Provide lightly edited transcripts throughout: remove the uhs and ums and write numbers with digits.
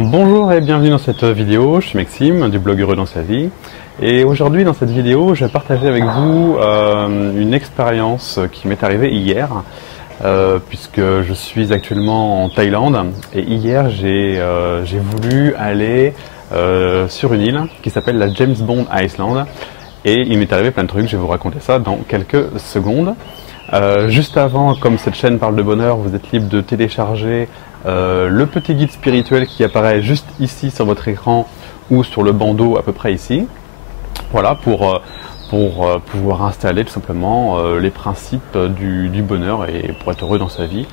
Bonjour et bienvenue dans cette vidéo, je suis Maxime du blog Heureux dans sa vie et aujourd'hui dans cette vidéo je vais partager avec vous une expérience qui m'est arrivée hier puisque je suis actuellement en Thaïlande et hier j'ai voulu aller sur une île qui s'appelle la James Bond Island et il m'est arrivé plein de trucs, je vais vous raconter ça dans quelques secondes. Juste avant, comme cette chaîne parle de bonheur, vous êtes libre de télécharger le petit guide spirituel qui apparaît juste ici sur votre écran ou sur le bandeau à peu près ici. Voilà, pour pouvoir installer tout simplement les principes du bonheur et pour être heureux dans sa vie.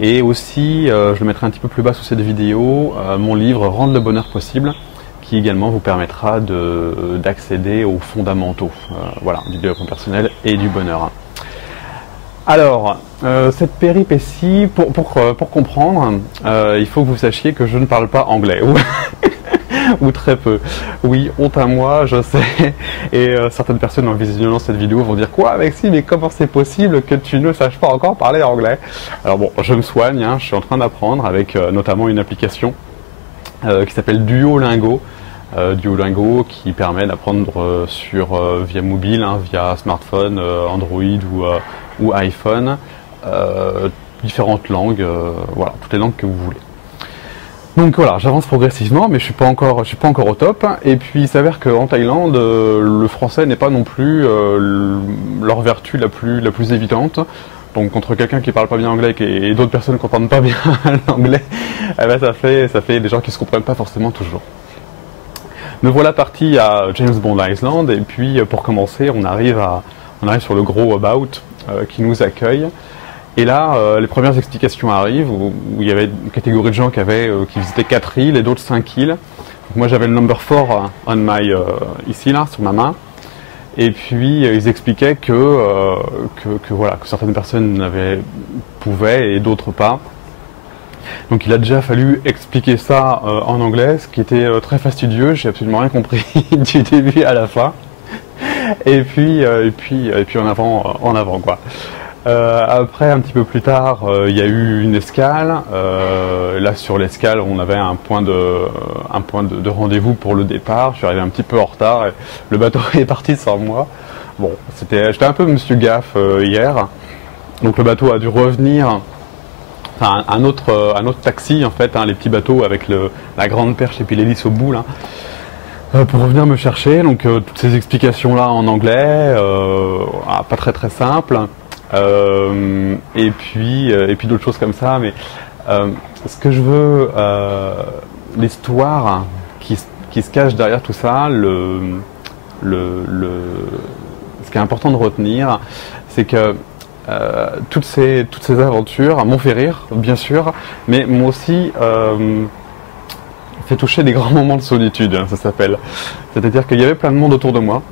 Et aussi, je le mettrai un petit peu plus bas sous cette vidéo, mon livre Rendre le bonheur possible, qui également vous permettra d'accéder aux fondamentaux voilà, du développement personnel et du bonheur. Alors, cette péripétie, pour comprendre, il faut que vous sachiez que je ne parle pas anglais, ou très peu. Oui, honte à moi, je sais, et certaines personnes en visionnant cette vidéo vont dire « Quoi, Maxime, mais comment c'est possible que tu ne saches pas encore parler anglais ?» Alors bon, je me soigne, hein, je suis en train d'apprendre avec notamment une application qui s'appelle Duolingo. Duolingo qui permet d'apprendre via mobile, hein, via smartphone, Android ou iPhone, différentes langues, voilà, toutes les langues que vous voulez. Donc voilà, j'avance progressivement, mais je suis pas encore au top. Et puis il s'avère qu'en Thaïlande, le français n'est pas non plus leur vertu la plus évidente. Donc contre quelqu'un qui parle pas bien anglais et d'autres personnes qui comprennent pas bien l'anglais, eh ben, ça fait des gens qui se comprennent pas forcément toujours. Me voilà parti à James Bond Island et puis pour commencer on arrive sur le gros about qui nous accueille et là les premières explications arrivent où il y avait une catégorie de gens qui visitaient 4 îles et d'autres 5 îles. Donc moi j'avais le number 4 on my ici là sur ma main et puis ils expliquaient que certaines personnes pouvaient et d'autres pas. Donc il a déjà fallu expliquer ça en anglais, ce qui était très fastidieux, j'ai absolument rien compris du début à la fin. Et puis en avant quoi. Après un petit peu plus tard, il y a eu une escale. Là sur l'escale, on avait un point de rendez-vous pour le départ. Je suis arrivé un petit peu en retard et le bateau est parti sans moi. Bon, j'étais un peu Monsieur Gaffe hier. Donc le bateau a dû revenir. Enfin, un autre taxi en fait, hein, les petits bateaux avec la grande perche et puis l'hélice au bout là, pour revenir me chercher. Donc toutes ces explications là en anglais, pas très simple, et puis d'autres choses comme ça. Mais ce que je veux, l'histoire qui se cache derrière tout ça, ce qui est important de retenir, c'est que toutes ces aventures m'ont fait rire, bien sûr, mais m'ont aussi fait toucher des grands moments de solitude, hein, ça s'appelle. C'est-à-dire qu'il y avait plein de monde autour de moi,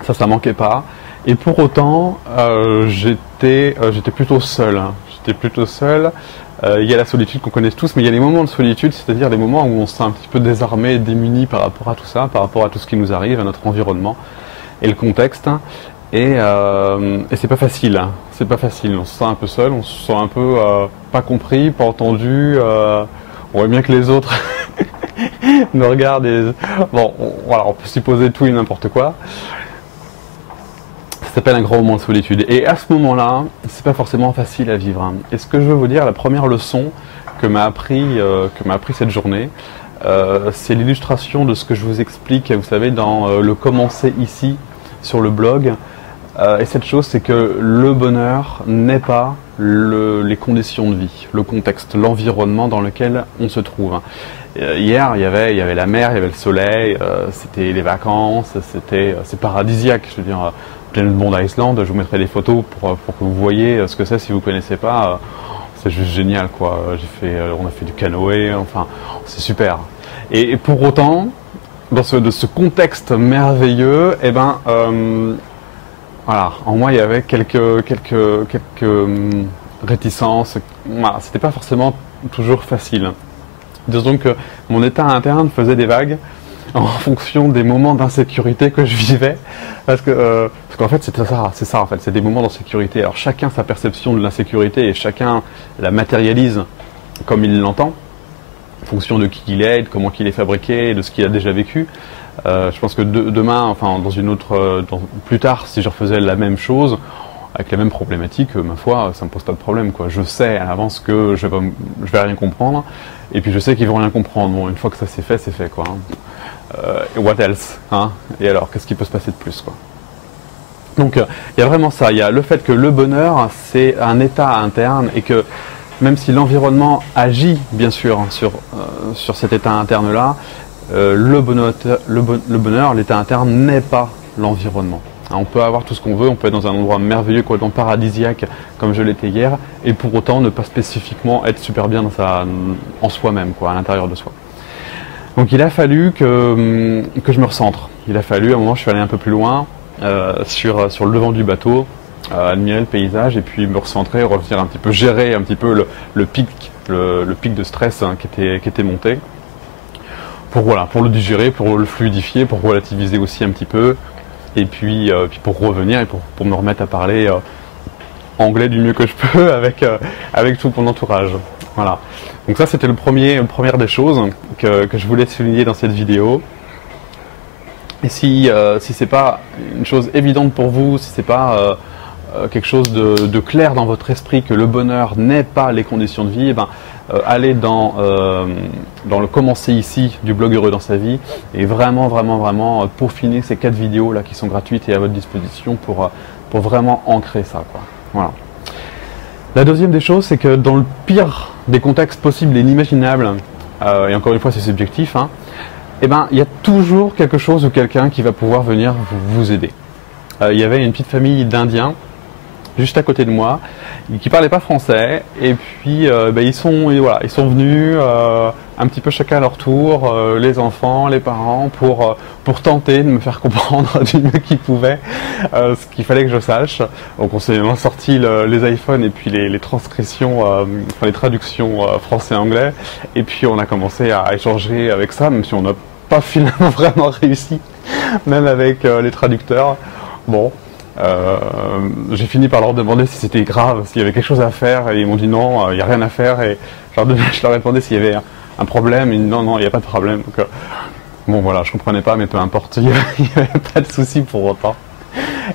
ça manquait pas, et pour autant, j'étais plutôt seul. Hein. J'étais plutôt seul. Il y a la solitude qu'on connaît tous, mais il y a les moments de solitude, c'est-à-dire les moments où on se sent un petit peu désarmé, démuni par rapport à tout ça, par rapport à tout ce qui nous arrive, à notre environnement et le contexte. Et c'est pas facile, hein. C'est pas facile, on se sent un peu seul, on se sent un peu pas compris, pas entendu, on voit bien que les autres nous regardent et... Bon, voilà, on peut supposer tout et n'importe quoi. Ça s'appelle un grand moment de solitude. Et à ce moment-là, c'est pas forcément facile à vivre. Hein. Et ce que je veux vous dire, la première leçon que m'a appris cette journée, c'est l'illustration de ce que je vous explique, vous savez, dans le commencer ici, sur le blog. Et cette chose, c'est que le bonheur n'est pas les conditions de vie, le contexte, l'environnement dans lequel on se trouve. Hier, il y avait la mer, il y avait le soleil, c'était les vacances, c'est paradisiaque. Je veux dire, James Bond Island, je vous mettrai des photos pour que vous voyez ce que c'est si vous connaissez pas. C'est juste génial, quoi. On a fait du canoë, enfin, c'est super. Et pour autant, de ce contexte merveilleux, eh ben, voilà, en moi il y avait quelques réticences. Voilà, c'était pas forcément toujours facile. Disons que mon état interne faisait des vagues en fonction des moments d'insécurité que je vivais, parce qu'en fait c'est ça en fait, c'est des moments d'insécurité. Alors chacun sa perception de l'insécurité et chacun la matérialise comme il l'entend. en fonction de qui il est, de comment il est fabriqué, de ce qu'il a déjà vécu. Je pense que demain, enfin plus tard, si je refaisais la même chose, avec les mêmes problématiques, ma foi, ça me pose pas de problème, quoi. Je sais à l'avance que je vais rien comprendre, et puis je sais qu'ils vont rien comprendre. Bon, une fois que ça c'est fait, quoi. What else, hein? Et alors, qu'est-ce qui peut se passer de plus, quoi? Donc, il y a vraiment ça. Il y a le fait que le bonheur, c'est un état interne, et que même si l'environnement agit, bien sûr, sur cet état interne-là, le bonheur, l'état interne n'est pas l'environnement. On peut avoir tout ce qu'on veut, on peut être dans un endroit merveilleux, complètement paradisiaque, comme je l'étais hier, et pour autant ne pas spécifiquement être super bien en soi-même, quoi, à l'intérieur de soi. Donc il a fallu que je me recentre. Il a fallu, à un moment, je suis allé un peu plus loin, sur le devant du bateau, admirer le paysage, et puis me recentrer, revenir un petit peu, gérer un petit peu le pic de stress, hein, qui était monté. Pour le digérer, pour le fluidifier, pour relativiser aussi un petit peu, et puis pour revenir et pour me remettre à parler anglais du mieux que je peux avec tout mon entourage. Voilà. Donc ça, c'était la première des choses que je voulais souligner dans cette vidéo. Et si c'est pas une chose évidente pour vous, si c'est pas quelque chose de clair dans votre esprit, que le bonheur n'est pas les conditions de vie, eh ben, allez dans le commencer ici du blog Heureux dans sa vie et vraiment peaufiner ces 4 vidéos là qui sont gratuites et à votre disposition pour vraiment ancrer ça, quoi. Voilà. La deuxième des choses, c'est que dans le pire des contextes possibles et inimaginables, et encore une fois c'est subjectif, hein, eh ben, il y a toujours quelque chose ou quelqu'un qui va pouvoir venir vous aider. Il y avait une petite famille d'Indiens juste à côté de moi, qui parlaient pas français, et puis ils sont venus un petit peu chacun à leur tour, les enfants, les parents, pour tenter de me faire comprendre du mieux qu'ils pouvaient ce qu'il fallait que je sache. Donc on s'est sorti les iPhones et puis les transcriptions, les traductions français-anglais, et puis on a commencé à échanger avec ça, même si on n'a pas finalement vraiment réussi, même avec les traducteurs. Bon. J'ai fini par leur demander si c'était grave, s'il y avait quelque chose à faire, et ils m'ont dit non, il n'y a rien à faire, et je leur répondais s'il y avait un problème, et ils m'ont dit non, il n'y a pas de problème. Donc, bon voilà, je comprenais pas, mais peu importe, il n'y avait pas de souci pour autant.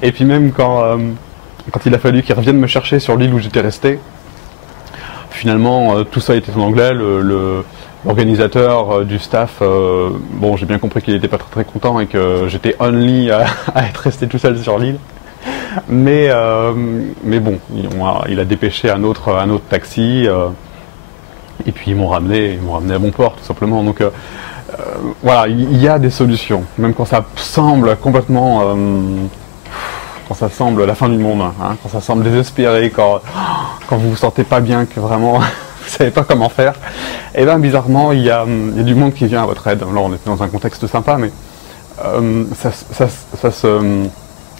Et puis même quand il a fallu qu'ils reviennent me chercher sur l'île où j'étais resté, finalement tout ça était en anglais, l'organisateur du staff, bon j'ai bien compris qu'il n'était pas très content et que j'étais only à être resté tout seul sur l'île. Mais bon, il a dépêché un autre taxi, et puis ils m'ont ramené à bon port, tout simplement. Donc voilà, il y a des solutions, même quand ça semble complètement, quand ça semble la fin du monde, hein, quand ça semble désespéré, quand vous vous sentez pas bien, que vraiment vous savez pas comment faire. Et bien bizarrement, il y a du monde qui vient à votre aide. Là, on était dans un contexte sympa, mais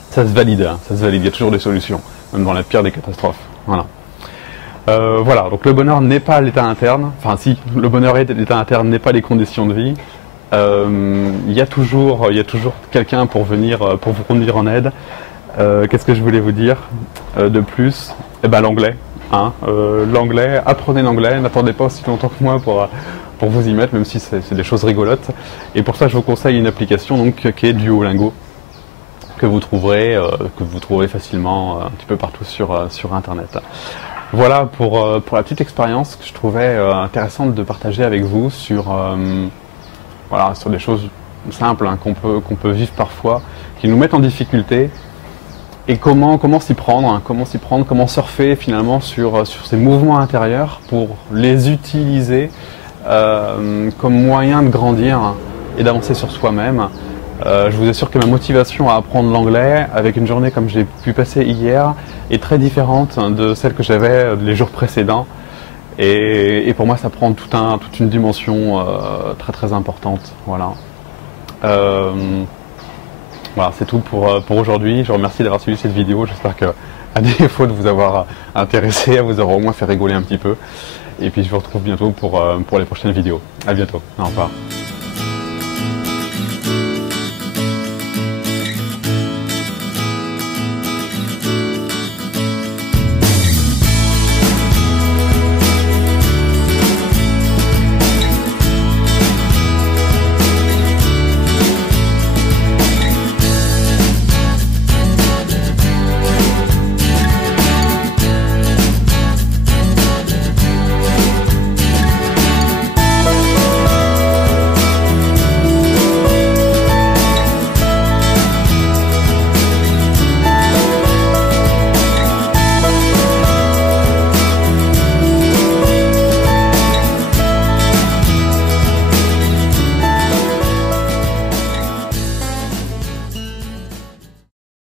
ça se valide, hein, ça se valide, il y a toujours des solutions, même dans la pire des catastrophes. Voilà. Voilà, donc le bonheur n'est pas l'état interne, enfin si, le bonheur est l'état interne, n'est pas les conditions de vie. Il y a toujours quelqu'un pour vous conduire en aide. Qu'est-ce que je voulais vous dire de plus? Eh ben l'anglais, hein, l'anglais, apprenez l'anglais, n'attendez pas aussi longtemps que moi pour vous y mettre, même si c'est des choses rigolotes. Et pour ça, je vous conseille une application donc qui est Duolingo, que vous trouverez facilement un petit peu partout sur Internet. Voilà pour la petite expérience que je trouvais intéressante de partager avec vous sur des choses simples, hein, qu'on peut vivre parfois, qui nous mettent en difficulté, et comment s'y prendre, hein, comment surfer finalement sur ces mouvements intérieurs pour les utiliser comme moyen de grandir et d'avancer sur soi-même. Je vous assure que ma motivation à apprendre l'anglais, avec une journée comme j'ai pu passer hier, est très différente de celle que j'avais les jours précédents. Et pour moi, ça prend toute une dimension très très importante. Voilà. Voilà, c'est tout pour aujourd'hui. Je vous remercie d'avoir suivi cette vidéo. J'espère que, à défaut de vous avoir intéressé, à vous avoir au moins fait rigoler un petit peu. Et puis je vous retrouve bientôt pour les prochaines vidéos. À bientôt. Au revoir.